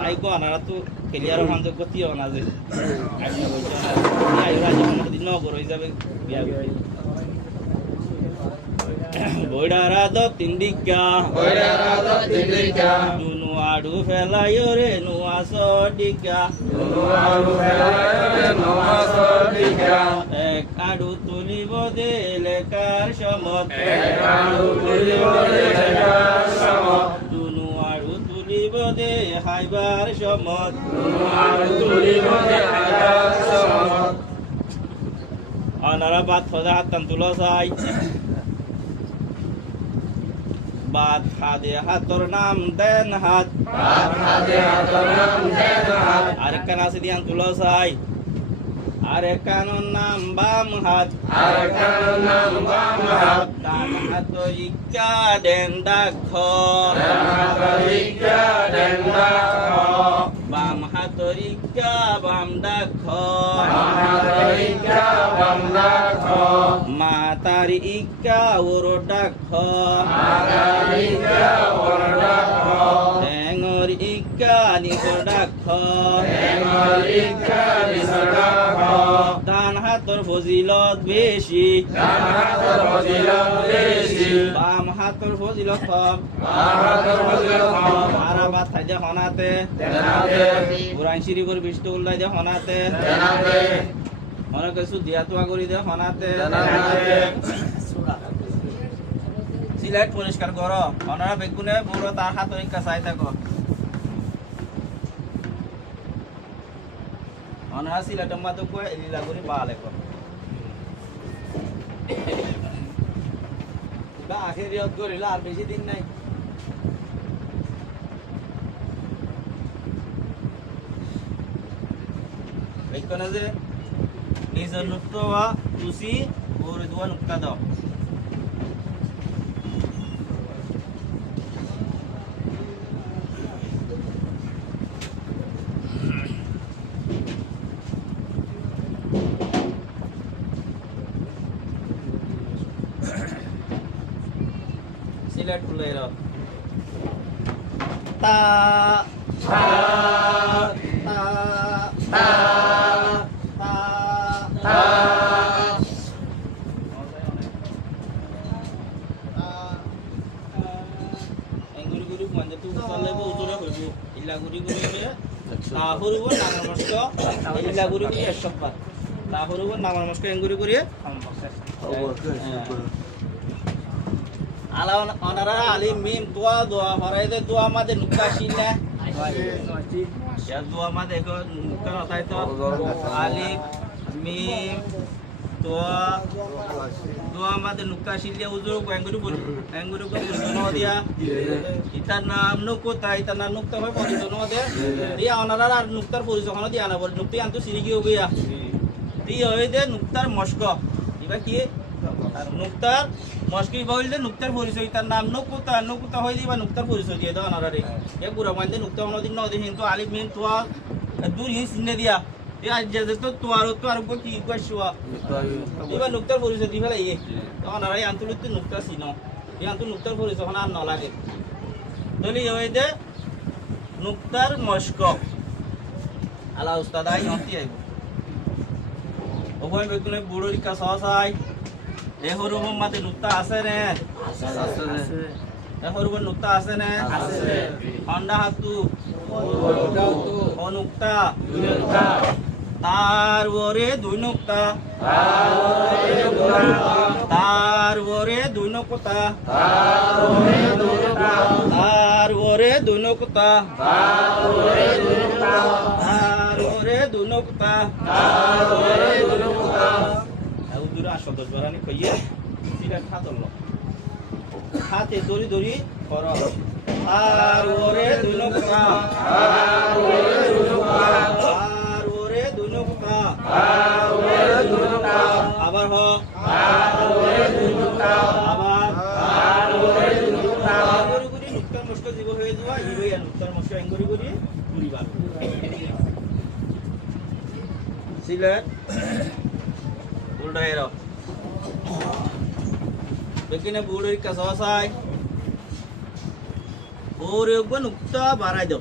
আইকো আনারা তো খেলিয়ারও মানযোগ গতিও না যে আইনা বলছো না আই রাজি মনে দিন নগর হয়ে যাবে বিয়া করি বইডারা দ তিন্দিকা নুনু আড়ু ফেলাইও রে নুয়া সডিকা এক আড়ু তুলিব দে লেকার সমত নুনু আড়ু তুলিব দে হাইবার সমত আনারা বাদ ফজা হাতান তুলো চাই বাদ হাদে হাতর নাম দেন হাত আরেকখান আছে দিয়ান তুলো চাই আরেকখান নাম বাম হাত ডান হাত ইকা দেন দাখ বাম হাত ইকা বাম দাখ মাতার ইকা ওর ডাখ ঠেঙর ইকা নিচর ডাখ ডান হাতর ফজিলত বেশি বাম হাতর ফজিলত কম আর বাথাই দে হনাতে পুরান সিঁড়ি করে বিষ্ণু উল্লাই দে হনাতে মনে কিছু দিয়া তোয়া করি দে হনাতে সিলেট পরিষ্কার কর অনারা বেগুনে বড় তার হাত ইকা চাই থাকো অনারা সিলেটের মাতো কই এলিলা করি বালে কর বা আখের রিয়ত করিল আর বেশি দিন নাই বেকনে যে নিজের নুক্তা বা তুসি ওর দুয়া নুক্তা দাও সিলেট খুলে এলো তা তা তা তা তা এঙ্গুরি গুরি মঞ্জে তু চলে বউ জোরে হইব ইলা গুরি গুরি রে তা হরুব নামার মস্ক ইলা গুরি গুরি এসপ্পা তা হরুব নামার মস্ক এঙ্গুরি গুরি আলা অনারা আলিম মিম দোয়া দোয়া হরাইদে দোয়া আমাদের নুকা শিলা ya dua mate ko নুকা হতাই তো আলিফ মিম দোয়া আমাদের নুকা শিলা উজুর কো এঙ্গুরি বলি এঙ্গুরি কো বুঝনো দিয়া ইতার নাম নুকুতা ইতার নাম নুক্তা হয় বুঝনো দে দিয়া অনারা আর নুক্তার পরিচয় হনো দিয়া না বল নুক্তি আনতো সিরি কি হইয়া তি হই দে নুক্তার মস্ক ইবা কি নুক্তার মস্কি বললে নুক্তার পরিচয় তার নাম নুকুতা নুকুতা হই দিবা নুক্তার পরিচয় দিয়ে দাও আনারে এ পুরা মানে নুক্তা হনো দিন নদী কিন্তু আলিফ মিম তোয়া দূর হি সিনে দিয়া এ আজ যে তো আর কো কি কইছুয়া দিবা নুক্তার পরিচয় দিবা লাগে তো আনারে আন্তলিত নুক্তা সিনো এই আন্ত নুক্তার পরিচয় হনা আর ন লাগে দলি হই দে নুক্তার মস্ক আলা উস্তাদ আই হতি আইব ওখানে বেকুনে বুড়োর কাছে আসাই এহরুব মাতে নুক্তা আছে রে আছে এহরুব নুক্তা আছে নে আছে হন্ডা হাতু অনুক্তা তার ওরে দুই নুক্তা তার ওরে দুই নুক্তা তার ওরে দুই নুক্তা তার ওরে দুই নুক্তা আসো 10 বারানি কইয়ে সিলেট খাতল হাতে দড়ি দড়ি কর আর ওরে দুই নুক্তা আর ওরে দুই নুক্তা আবার হ আবার গুরি গুরি নুক্তার মস্ক জীব হয়ে যাওয়া ইবইয়া নুক্তার মস্ক এঙ্গুরি গুরি গুরিবার সিলেট উল্টা এর বেকিনে বুড়ির কাছে আসাই ওরে গো নুক্তা বাড়াই দাও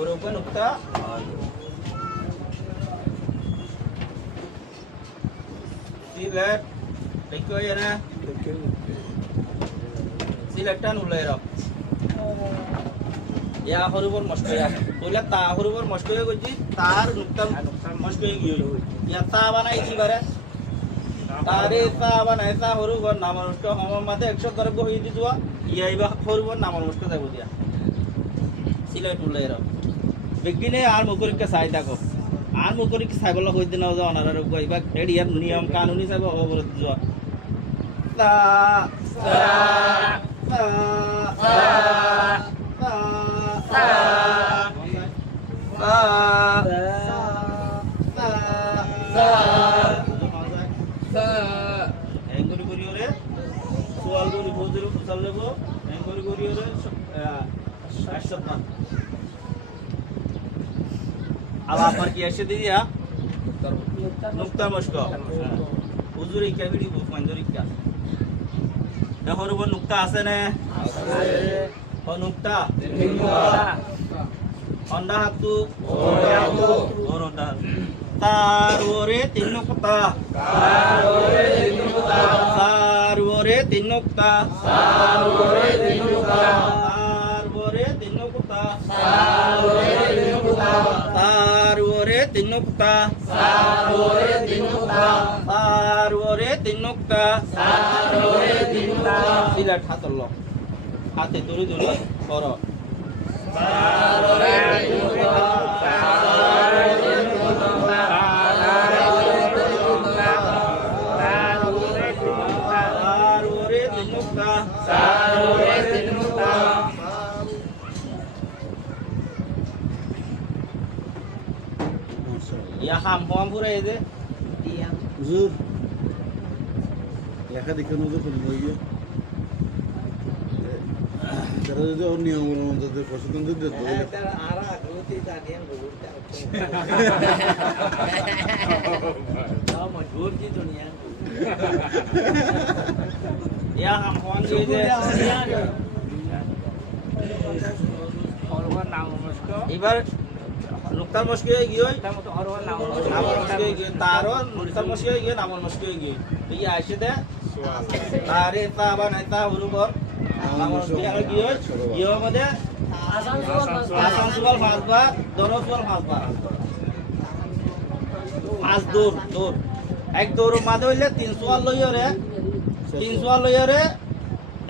huruf nukta silet dekho ya na siletan ulai rok ya hurufur moskoya bola ta hurufur moskoya goji tar nukta moskoya giyo ya ta bana isi bare tare ta bana esa hurufur namar mosko homar mate 100 darab go hoyi dijwa iya iba hurufur namar mosko jabo dia silet ulai rok begine ar mukurik ka sai dako আর মুকরি কি সাইবল কই দিন না honour কই বা এডিয়ার নিয়ম কানুনি সাইব ওবর দিও তা তা তা তা তা তা এঙ্গুরি করিওরে সোয়াল গরি বজরু চললেবো এঙ্গুরি করিওরে 60 না আবার আমার কি এসে দিয়া নুকতা মস্কো হুজুর এই কাবিড়ি বন্ধরিকা দেখো রব নুকতা আছে না আছে ও নুকতা অন্ডা হাতু ওরটা তার ওরে তিন নুকতা তার ওরে তিন নুকতা তার ওরে তিন নুকতা তার ওরে তিন নুকতা তার ওরে তিন নুকতা তার ওরে তিন নুকতা Sarwore tinukta Sarwore tinukta Sarwore tinukta Sarwore tinukta silat hatullo hate duri duri koro Sarwore tinukta Sarwore tinukta Sarwore tinukta Sarwore tinukta Sarwore tinukta ya ham hom pura ide iya huzur লেখা দেখে নজর করে লইয়ে তারা যদি ওর নিয়মের মধ্যে প্রশিক্ষণ দিতে তাহলে তারা আরা আগলতি জানিয়েন বলতে না মজবুর কি দুনিয়া ya ham hom ide এবার নুকতার মস্কি হয়ে গিয়ে নামর মস্কি হয়ে গিয়ে তারও নুকতার মস্কি হয়ে গিয়ে নামর মস্কি হয়ে গিয়ে এই আসে দে তারে তা বা নাই তা হুরুবর নামর মস্কি আর গিয়ে গিয়ে মধ্যে আসান সুবল ফাসবা দরস সুবল ফাসবা পাঁচ দূর দূর এক দূর মাঝে হইলে 300 লইরে 300 লইরে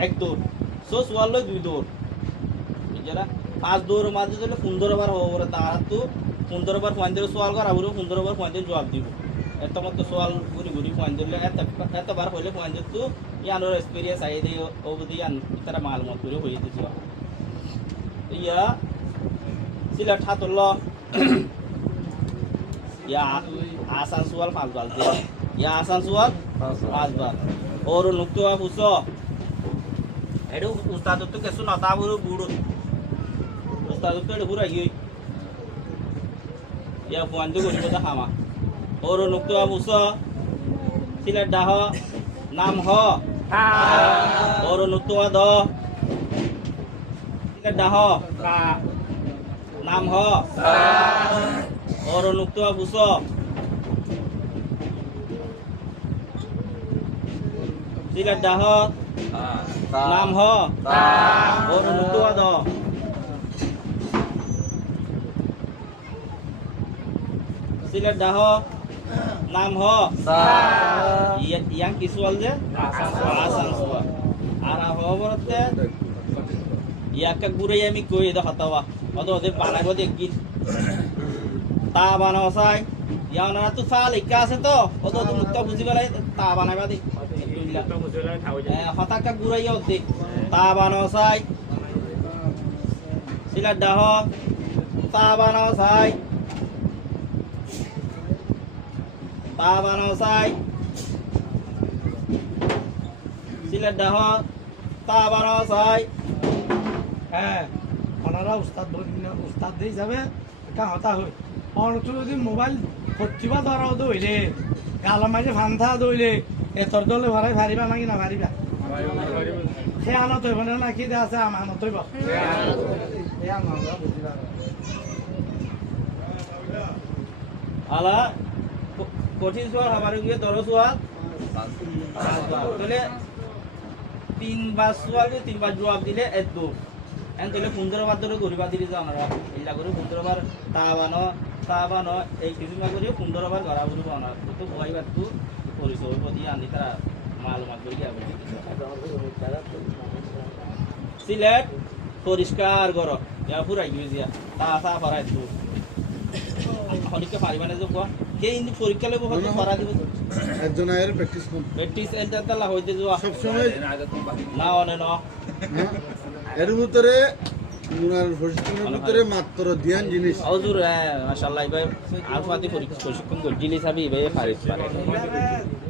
এক দূর সো সুবল লই দুই দূর বুঝলা পাঁচ দৌড় মাঝে দিলে 15 বার হবো বলে তার তো 15 বার পয়েন্ট দিলে সোয়াল করা বলে 15 বার পয়েন্ট জবাব দিব এত মতো সোয়াল ঘুরি ঘুরি পয়েন্ট দিলে এত বার হইলে পয়েন্ট তো ইয়ানোর এক্সপেরিয়েন্স আই দে ওবদি ইয়ান তারা মাল মত করে হই দিছিল ইয়া সিলেট হাতল ইয়া আসান সোয়াল পাঁচ বার দে ইয়া আসান সোয়াল পাঁচ বার ওর নুকতা পুছো এডু উস্তাদ তো কেসু নতা বুড়ো বুড়ো Ustaz itu ada hura yui, ya puan tu guru kita hama. Orang nuktu abuso, silat dah, nam ho, orang nuktu ada, silat dah, nam ho, orang nuktu abuso, silat dah, nam ho, orang nuktu ada. Silat dah nam ho yang kisual je asan sual ara ho borte ya ka gurai ami koi da hatawa odo de banai bo dekkin ta banao sai ya na tu sa likka ase to odo tu nukta buji galai ta banai ba di hata ka gurai ote ta banao sai silat dah ta banao sai ta banao sai silat dah ta banao sai হ্যাঁ ওনারা উস্তাদ দিয়ে যাবে কা হতা হই অনটো যদি mobile ফটিবা ধরাও দইলে গালা মাঝে ফান্থা দইলে এতর দলে ভরাই ভারিবা নাকি না ভারিবা সে আনত হইব না কি আছে আম আনত হইব yang আমরা বুঝি না আলা কঠিন সোয়াল আমার গিয়ে 10 সোয়াল তাহলে 3 সোয়াল 3 জবাব দিলে এত এন তাহলে 15 বার ধরে গরিবা দিলে যাও আমরা ইল্লা করে 15 বার তাবানো এই কিছু না করে 15 বার গড়া বলবো না তো ভয় বাদ তো পরিচয় প্রতি আনি তারা মালুমাত করে যাবে সিলেট পরিষ্কার করো ইয়া পুরাই গিয়ে তা পারাই তো পরীক্ষা পারিবানে যে কোয়া কে ইনি পরীক্ষা লব হতে পারা দিব একজন আয়ের প্র্যাকটিস করুন প্র্যাকটিস এলদালা হইতে যাওয়া সব সময় না অনে না এর ভিতরে মুনার প্রশিক্ষণের ভিতরে মাত্র ধ্যান জিনিস হুজুর মাশাআল্লাহ ভাই আলফাতি প্রশিক্ষণ করে জিনিস আমি ভাই পারে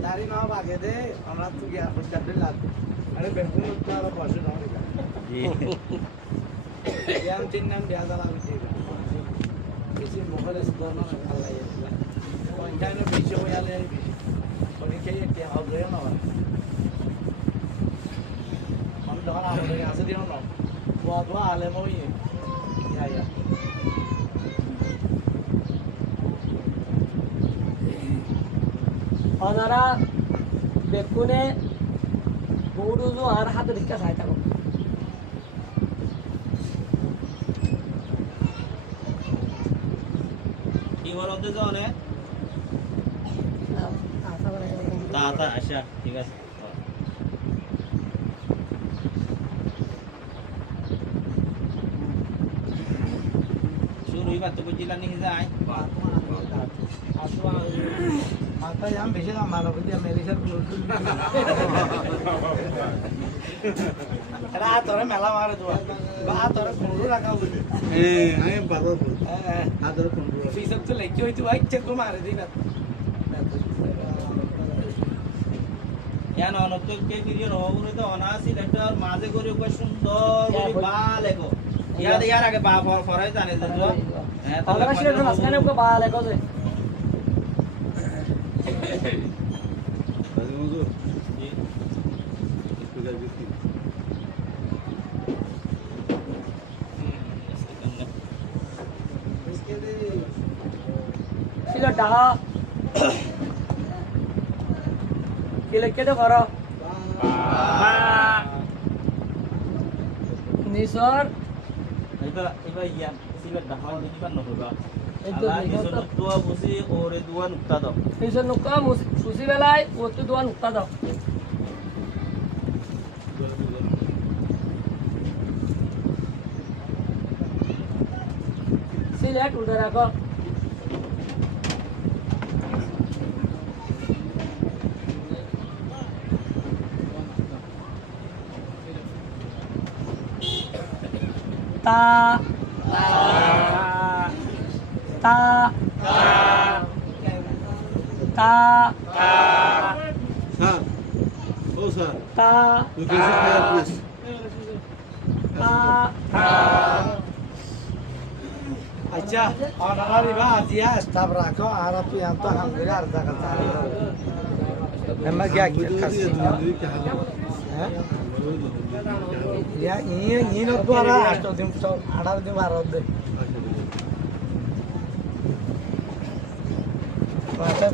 দাড়ি না বাগে দে আমরা তো গিয়া প্রচার দিলাম আরে বেঙ্গল তো আর বসে না ইয়াম চিন্নাম দেয়া দালা বিতে বেশি মোহরে স্কোর না ভালো লাগে পয়েন্টানে বেশি হয়ে গেলে পরীক্ষায় একটা হবে না আমি যখন আমাদের কাছে দিও না দোয়া আলে মই ইয়া ওনারা বেকুনে গৌরুজু আর হাতে রিক্কা চাই থাকো কি বলতে যাও না তা আচ্ছা ঠিক আছে শুরুই বাত তো বুঝিলা নি যায় মাথা জাম বেশি না মানব দিয়ে মেরিসার এরা তোরে মেলা মারে তো বা তোরে কোনরু রাখা বুঝি আমি বারবার বলি হ্যাঁ আদর কোন ফিসব তো লেখি হইতো ভাই চেক করে মারে দিই না ইয়ান অনত কে কিরিয়ে রহগুরে তো অনাসি লেটার মাঝে করে কই সুন্দর করে বা লেখো ইয়ার আগে বা ফরাই জানে যে হ্যাঁ তো ওনারা সেটা মাঝখানে ওকে বা লেখো যে কাজী মজুর স্পিকার দিছি ছিল ডাহা কিলেকেতে করো নিসর এবার ইয়া সিলেট ঢাকা দিবার নহবা এই তো আল্লাহ দেখো নিসর তো। দোয়া বুঝি ওরে দোয়া নুক্তা দাও নিসর নুকা সুসি বেলায় ও তো দোয়া নুক্তা দাও সিলেট উল্টা রাখো তা তা তা স্যার ও স্যার তা you can sit here please তা আচ্ছা ওনারা রিবা আজিয়া স্টাফ রাখো আর তুই আম তো আলহামদুলিল্লাহ আর জায়গা চাই এমা গিয়া কি খাসি হ্যাঁ ইয়া ই নত বারা 8 দিন 18 দিন 12 দিন আচ্ছা